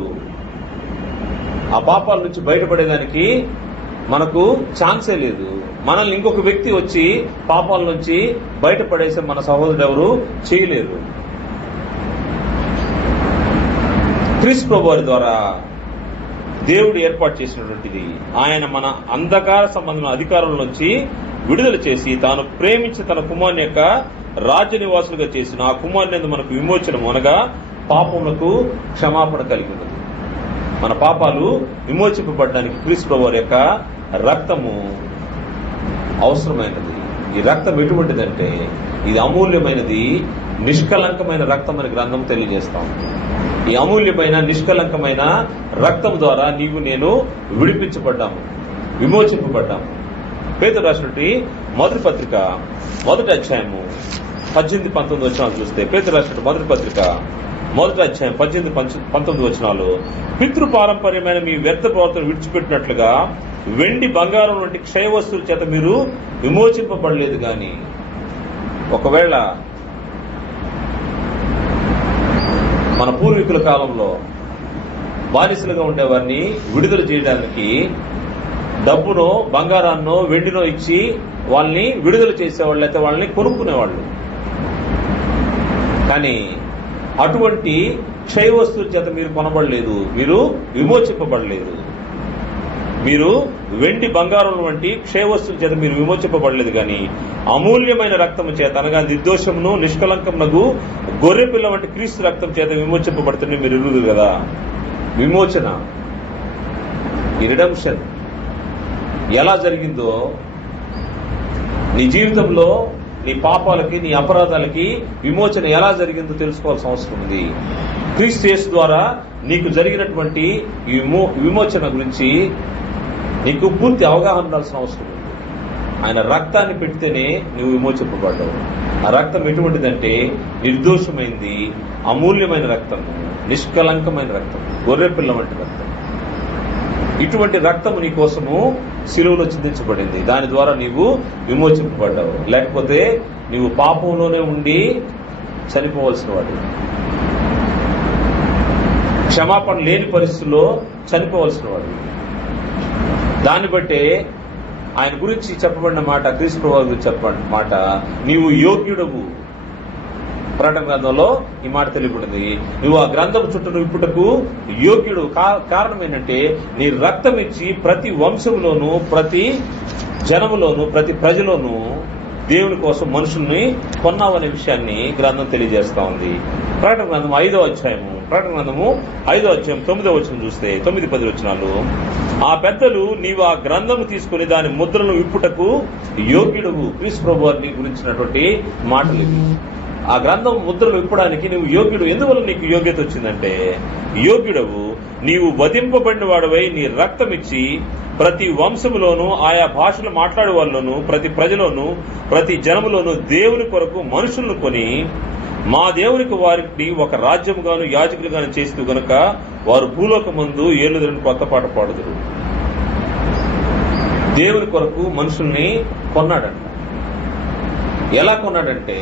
ఆ పాపాల నుంచి బయటపడేదానికి మనకు ఛాన్సే లేదు. మనల్ని ఇంకొక వ్యక్తి వచ్చి పాపాల నుంచి బయటపడేసే మన సహోదరుడు ఎవరు చేయలేరు. క్రీస్తు ప్రభువు వారి ద్వారా దేవుడు ఏర్పాటు చేసినటువంటిది. ఆయన మన అంధకార సంబంధమైన అధికారుల నుంచి విడుదల చేసి తాను ప్రేమించి తన కుమారుని యొక్క రాజ్య నివాసులుగా చేసిన ఆ కుమారుని మనకు విమోచనం అనగా పాపములకు క్షమాపణ కలిగి ఉన్నది. మన పాపాలు విమోచింపబడడానికి క్రీస్తు ప్రభువు వారి యొక్క రక్తము అవసరమైనది. ఈ రక్తం ఎటువంటిదంటే ఇది అమూల్యమైనది, నిష్కలంకమైన రక్తం అని గ్రంథం తెలియజేస్తాం. ఈ అమూల్యమైన నిష్కలంకమైన రక్తం ద్వారా నీవు నేను విడిపించబడ్డాము, విమోచింపబడ్డాము. పేతురు రాసినటువంటి మొదటి పత్రిక మొదటి అధ్యాయము 18-19 వచనాలు చూస్తే, పేతురు రాసినటువంటి మొదటి పత్రిక మొదటి అధ్యాయం 18-19 వచనాలు, పితృపారంపర్యమైన మీ వ్యర్థ ప్రవర్తన విడిచిపెట్టినట్లుగా వెండి బంగారం వంటి క్షయ వస్తువుల చేత మీరు విమోచింపబడలేదు. గాని ఒకవేళ మన పూర్వీకుల కాలంలో బానిసలుగా ఉండేవారిని విడుదల చేయడానికి డబ్బునో బంగారాన్నో వెండినో ఇచ్చి వాళ్ళని విడుదల చేసేవాళ్ళు, అయితే వాళ్ళని కొనుక్కునేవాళ్ళు. కానీ అటువంటి క్షయ వస్తువుల చేత మీరు కొనబడలేదు, మీరు విమోచింపబడలేదు. మీరు వెండి బంగారం వంటి క్షయ వస్తువుల చేత మీరు విమోచింపబడలేదు, కానీ అమూల్యమైన రక్తము చేత, అనగా నిర్దోషమును నిష్కలంకమునకు గొర్రె పిల్ల వంటి క్రీస్తు రక్తం చేత విమోచింపబడుతుంది. మీరు ఎరుగుదు కదా. విమోచన, ఈ రిడెంప్షన్ ఎలా జరిగిందో, నీ జీవితంలో నీ పాపాలకి, నీ అపరాధాలకి విమోచన ఎలా జరిగిందో తెలుసుకోవాల్సిన అవసరం ఉంది. క్రీస్తు యేసు ద్వారా నీకు జరిగినటువంటి ఈ విమోచన గురించి నీకు పూర్తి అవగాహన ఉండాల్సిన అవసరం ఉంది. ఆయన రక్తాన్ని పెడితేనే నువ్వు విమోచింపబడ్డావు. ఆ రక్తం ఎటువంటిదంటే నిర్దోషమైంది, అమూల్యమైన రక్తం, నిష్కలంకమైన రక్తం, గొర్రెపిల్ల వంటి రక్తం. ఇటువంటి రక్తము నీ కోసము శిలువలో చిందించబడింది. దాని ద్వారా నీవు విమోచింపబడ్డావు. లేకపోతే నీవు పాపంలోనే ఉండి చనిపోవలసిన వాడు, క్షమాపణ లేని పరిస్థితుల్లో చనిపోవలసిన వాడు. దాన్ని బట్టే ఆయన గురించి చెప్పబడిన మాట, క్రీస్తు ప్రభువు గురించి చెప్పబడిన మాట, నీవు యోగ్యుడవు. ప్రకటన గ్రంథంలో ఈ మాట తెలియబడింది. నువ్వు ఆ గ్రంథం చుట్టూ ఇప్పుటకు యోగ్యుడు. కారణం ఏంటంటే నీ రక్తం ఇచ్చి ప్రతి వంశంలోనూ, ప్రతి జనములోను, ప్రతి ప్రజలోనూ దేవుని కోసం మనుషుల్ని కొన్నావనే విషయాన్ని గ్రంథం తెలియజేస్తా ఉంది. ప్రకటన గ్రంథం 5వ అధ్యాయము, ప్రకటన గ్రంథము 5వ అధ్యాయం 9వ వచనం చూస్తే, 9-10 వచనాలు, ఆ పెద్దలు నీవు ఆ గ్రంథము తీసుకుని దాని ముద్రను విప్పుటకు యోగ్యుడువు. క్రీస్తు ప్రభువు వారిని గురించినటువంటి మాటలు ఇవి. ఆ గ్రంథం ముద్రలు విప్పడానికి నువ్వు యోగ్యుడు. ఎందువల్ల నీకు యోగ్యత వచ్చిందంటే, యోగ్యుడవు, నీవు వధింపబడిన వాడవై నీ రక్తం ఇచ్చి ప్రతి వంశములోను, ఆయా భాషలు మాట్లాడే వాళ్ళలోను, ప్రతి ప్రజలోను, ప్రతి జనములోను దేవుని కొరకు మనుషులను కొని మా దేవునికి వారికి ఒక రాజ్యముగాను యాజకులుగాను చేస్తూ గనుక వారు భూలోకమందు ఏలుదరని కొత్త పాట పాడుదురు. దేవుని కొరకు మనుషుల్ని కొన్నాడంట. ఎలా కొన్నాడంటే,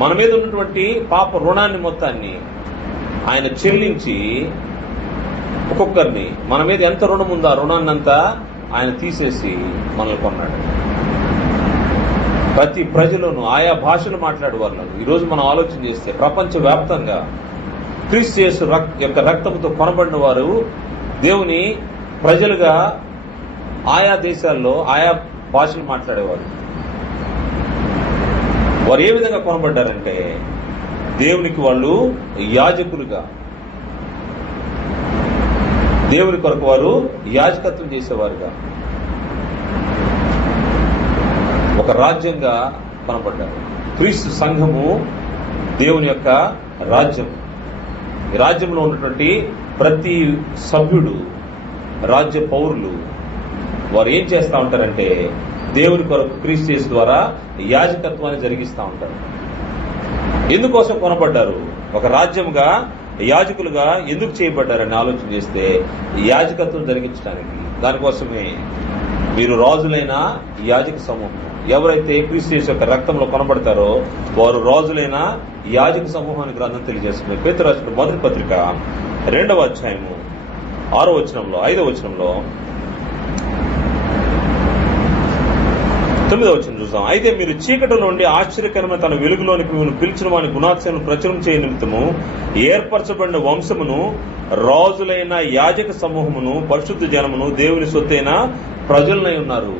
మన మీద ఉన్నటువంటి పాప రుణాన్ని మొత్తాన్ని ఆయన చెల్లించి, ఒక్కొక్కరిని మన మీద ఎంత రుణం ఉందో ఆ రుణాన్నంతా ఆయన తీసేసి మనల్ని కొన్నాడు. ప్రతి ప్రజలను, ఆయా భాషలు మాట్లాడే వాళ్ళు, ఈరోజు మనం ఆలోచన చేస్తే ప్రపంచవ్యాప్తంగా క్రీస్తు యేసు యొక్క రక్తంతో కొనబడిన వారు దేవుని ప్రజలుగా ఆయా దేశాల్లో ఆయా భాషలు మాట్లాడేవారు. వారు ఏ విధంగా కొనబడ్డారంటే, దేవునికి వాళ్ళు యాజకులుగా, దేవుని కొరకు వారు యాజకత్వం చేసేవారుగా, ఒక రాజ్యంగా కొనబడ్డారు. క్రీస్తు సంఘము దేవుని యొక్క రాజ్యం. ఈ రాజ్యంలో ఉన్నటువంటి ప్రతి సభ్యుడు, రాజ్య పౌరులు, వారు ఏం చేస్తూ ఉంటారంటే, దేవుని కొరకు క్రీస్తు యేసు ద్వారా యాజకత్వాన్ని జరిగిస్తూ ఉంటారు. ఎందుకోసం కొనబడ్డారు? ఒక రాజ్యంగా, యాజకులుగా ఎందుకు చేయబడ్డారని ఆలోచన చేస్తే, యాజకత్వం జరిగించడానికి. దానికోసమే మీరు రాజులైన యాజక సమూహం. ఎవరైతే క్రీస్తు యేసు యొక్క రక్తంలో కొనబడతారో వారు రాజులైన యాజక సమూహానికి గ్రంథం తెలియజేస్తుంది. పేతురు రాసిన మొదటి పత్రిక 2వ అధ్యాయము 6వ వచనంలో, 5వ వచనంలో, 9వ వచనం చూసాం. అయితే మీరు చీకటిలో ఉండి ఆశ్చర్యకరమైన తన వెలుగులోనికి మిమ్మల్ని పిలిచిన వాని గుణాత్సను ప్రచురం చేయ నిమిత్తము ఏర్పరచబడిన వంశమును, రాజులైన యాజక సమూహమును, పరిశుద్ధ జనమును, దేవుని సొత్తైన ప్రజలనై ఉన్నారు.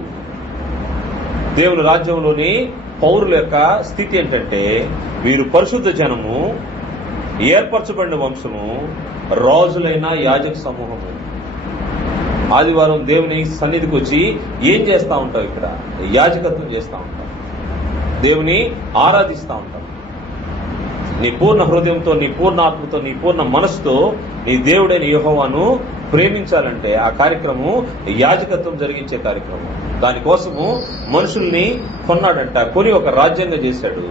దేవుని రాజ్యంలోని పౌరుల యొక్క స్థితి ఏంటంటే, వీరు పరిశుద్ధ జనము, ఏర్పరచబడిన వంశము, రాజులైన యాజక సమూహము. ఆదివారం దేవుని సన్నిధికి వచ్చి ఏం చేస్తూ ఉంటావు? ఇక్కడ యాజకత్వం చేస్తూ ఉంటాం, దేవుని ఆరాధిస్తూ ఉంటాం. నీ పూర్ణ హృదయంతో, నీ పూర్ణ ఆత్మతో, నీ పూర్ణ మనసుతో నీ దేవుడైన యెహోవాను ప్రేమించాలంటే ఆ కార్యక్రమం యాజకత్వం జరిగించే కార్యక్రమం. దానికోసము మనుషుల్ని కొన్నాడంట. కొని ఒక రాజ్యంగా చేశాడు.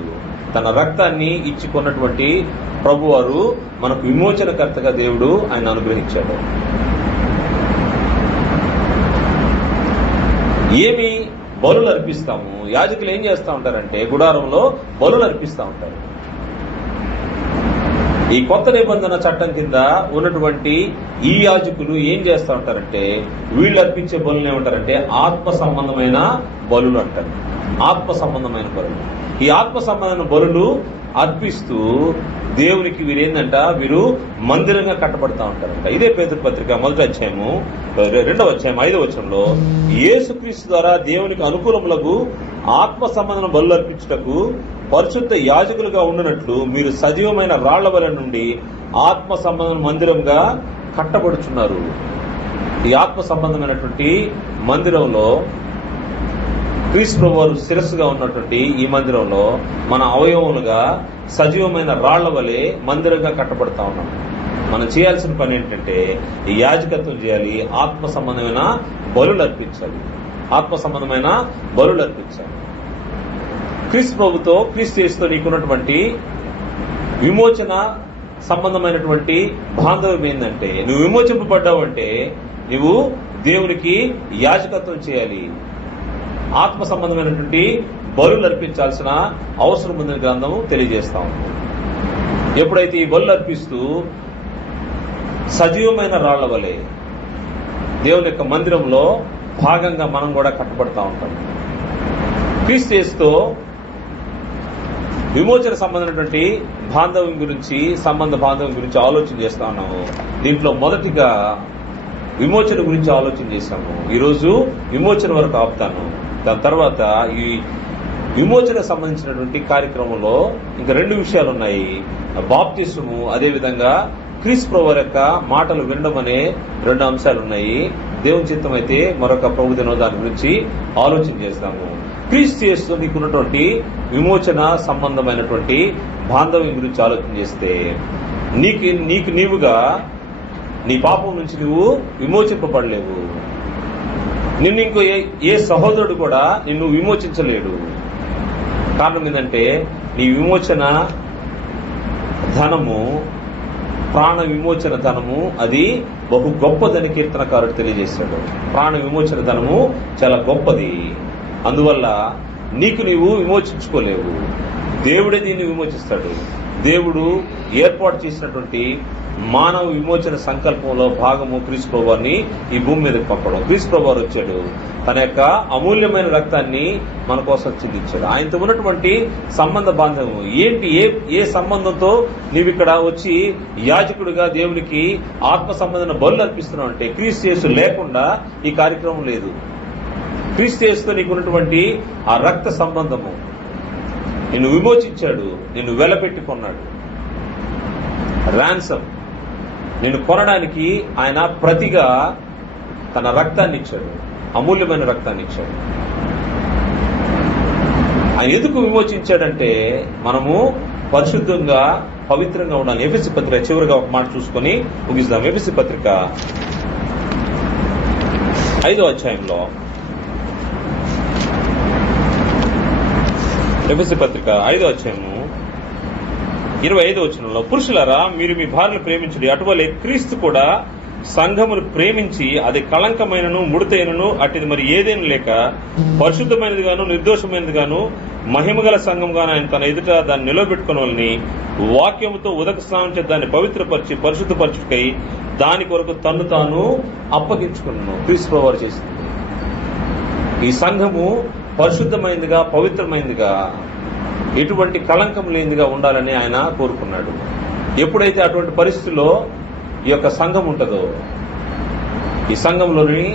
తన రక్తాన్ని ఇచ్చి కొన్నటువంటి ప్రభువారు మనకు విమోచనకర్తగా దేవుడు ఆయన అనుగ్రహించాడు. ఏమి బలులు అర్పిస్తాము? యాజకులు ఏం చేస్తూ ఉంటారంటే, గుడారంలో బలులు అర్పిస్తూ ఉంటారు. ఈ కొత్త నిబంధన చట్టం కింద ఉన్నటువంటి ఈ యాజకులు ఏం చేస్తూ ఉంటారంటే, వీళ్ళు అర్పించే బలులు ఏమంటారంటే ఆత్మ సంబంధమైన బలులు అంటారు. ఆత్మ సంబంధమైన బలులు. ఈ ఆత్మ సంబంధమైన బలులు అర్పిస్తూ దేవునికి వీరు మందిరంగా కట్టబడతా ఉంటారంట. ఇదే పేతురు పత్రిక 1వ అధ్యాయము 2వ అధ్యాయం 5వ వచనంలో యేసుక్రీస్తు ద్వారా దేవునికి అనుకూలములకు ఆత్మ సంబంధం బలులు అర్పించుటకు పరిశుద్ధ యాజకులుగా ఉండినట్లు మీరు సజీవమైన రాళ్ల వలె నుండి ఆత్మ సంబంధం మందిరంగా కట్టబడుచున్నారు. ఈ ఆత్మ సంబంధమైనటువంటి మందిరంలో క్రీస్తు ప్రభువారు శిరస్సుగా ఉన్నటువంటి ఈ మందిరంలో మన అవయవములుగా సజీవమైన రాళ్ల వలె మందిరంగా కట్టబడతా ఉన్నాం. మనం చేయాల్సిన పని ఏంటంటే ఈ యాజకత్వం చేయాలి, ఆత్మ సంబంధమైన బలులు అర్పించాలి. ఆత్మ సంబంధమైన బలులు అర్పించాలి. క్రీస్తు ప్రభుతో క్రీస్తు యేసుతో నీకున్నటువంటి విమోచన సంబంధమైనటువంటి బాంధవ్యం ఏంటంటే, నువ్వు విమోచింపబడ్డావు అంటే నువ్వు దేవునికి యాజకత్వం చేయాలి, ఆత్మ సంబంధమైనటువంటి బలులు అర్పించాల్సిన అవసరం ఉందని గ్రంథం తెలియజేస్తాం. ఎప్పుడైతే ఈ బలులు అర్పిస్తూ సజీవమైన రాళ్ల వలె దేవుని యొక్క మందిరంలో భాగంగా మనం కూడా కట్టబడతా ఉంటాం. క్రీస్తు యేసుతో విమోచన సంబంధమైనటువంటి బాంధవ్యం గురించి బాంధవ్యం గురించి ఆలోచన చేస్తా ఉన్నాము. దీంట్లో మొదటిగా విమోచన గురించి ఆలోచన చేశాము. ఈరోజు విమోచన వరకు ఆపుతాను. దాని తర్వాత ఈ విమోచన సంబంధించినటువంటి కార్యక్రమంలో ఇంకా 2 విషయాలు ఉన్నాయి. బాప్తిస్మము, అదేవిధంగా క్రీస్తు ప్రభువు యొక్క మాటలు వినడం అనే 2 అంశాలు ఉన్నాయి. దేవుని చిత్తం అయితే మరొక ప్రభు దినం దాని గురించి ఆలోచన చేస్తాము. క్రీస్తు యేసుతో నీకున్నటువంటి విమోచన సంబంధమైనటువంటి బాంధవ్యం గురించి ఆలోచన చేస్తే నీవుగా నీ పాపం నుంచి నువ్వు విమోచింపబడలేవు. నిన్ను ఇంకో ఏ సహోదరుడు కూడా నిన్ను విమోచించలేడు. కారణం ఏంటంటే నీ విమోచన ధనము, ప్రాణ విమోచన ధనము అది బహు గొప్పదని కీర్తనకారుడు తెలియజేశాడు. ప్రాణ విమోచన ధనము చాలా గొప్పది. అందువల్ల నీవు విమోచించుకోలేవు, దేవుడే దీన్ని విమోచిస్తాడు. దేవుడు ఏర్పాటు చేసినటువంటి మానవ విమోచన సంకల్పంలో భాగము క్రీస్తు ప్రభువారిని ఈ భూమి మీదకి పంపడం. క్రీస్తు ప్రభువారు వచ్చాడు, తన యొక్క అమూల్యమైన రక్తాన్ని మన కోసం చిందించాడు. ఆయనతో ఉన్నటువంటి సంబంధ బాంధవ్యం ఏంటి? ఏ సంబంధంతో నీవిక్కడ వచ్చి యాజకుడిగా దేవునికి ఆత్మ సంబంధమైన బలులు అర్పిస్తున్నావు అంటే క్రీస్తు యేసు లేకుండా ఈ కార్యక్రమం లేదు. క్రీస్తు యేసుతో నీకున్నటువంటి ఆ రక్త సంబంధము, నిన్ను విమోచించాడు, నిన్ను వెలపెట్టి కొన్నాడు. ర్యాన్సమ్, నిన్ను కొనడానికి ఆయన ప్రతిగా తన రక్తాన్ని ఇచ్చాడు, అమూల్యమైన రక్తాన్ని ఇచ్చాడు. ఆయన ఎందుకు విమోచించాడంటే మనము పరిశుద్ధంగా పవిత్రంగా ఉండాలి. ఎఫెసీ పత్రిక చివరిగా ఒక మాట చూసుకొని ముగిస్తాం. ఎఫెసీ పత్రిక 5వ అధ్యాయంలో, ఎఫెసీ పత్రిక 5వ అధ్యాయము 25వ వచనంలో, పురుషులారా మీరు మీ భార్యను ప్రేమించుడి, అటువలే క్రీస్తు కూడా సంఘమును ప్రేమించి అది కళంకమైనను ముడతైనను అట్టిది మరి ఏదైనా లేక పరిశుద్ధమైనది గాను నిర్దోషమైనది గాను మహిమగల సంఘంగాను ఆయన తన ఎదుట దాన్ని నిలబెట్టుకుని వాక్యముతో ఉదక స్నానం చేసి దాన్ని పవిత్రపరిచి పరిశుద్ధపరచుకై దాని కొరకు తన్ను తాను అప్పగించుకున్నాను. క్రీస్తు ప్రభువారు చేసింది. ఈ సంఘము పరిశుద్ధమైనదిగా, పవిత్రమైనదిగా, ఎటువంటి కళంకం లేనిదిగా ఉండాలని ఆయన కోరుకున్నాడు. ఎప్పుడైతే అటువంటి పరిస్థితుల్లో ఈ యొక్క సంఘం ఉంటుందో, ఈ సంఘంలోని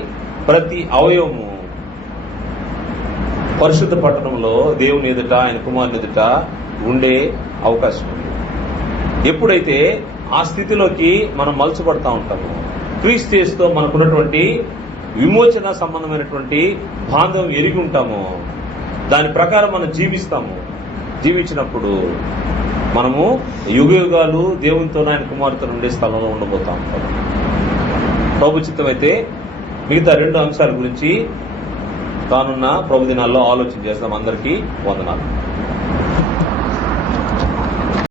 ప్రతి అవయవము పరిశుద్ధ పట్టణంలో దేవుని ఎదుట, ఆయన కుమారుని ఎదుట ఉండే అవకాశం ఉంది. ఎప్పుడైతే ఆ స్థితిలోకి మనం మలచబడతా ఉంటాము, క్రీస్తు యేసుతో మనకున్నటువంటి విమోచన సంబంధమైనటువంటి బాంధవం ఎరిగి ఉంటాము, దాని ప్రకారం మనం జీవించినప్పుడు మనము యుగయుగాలు దేవునితో ఆయన కుమారుతో ఉండే స్థలంలో ఉండబోతా ఉంటాం. ప్రభు చిత్తం అయితే మిగతా 2 అంశాల గురించి రానున్న ప్రభు దినాల్లో ఆలోచన చేస్తాం. అందరికీ వందనాలు.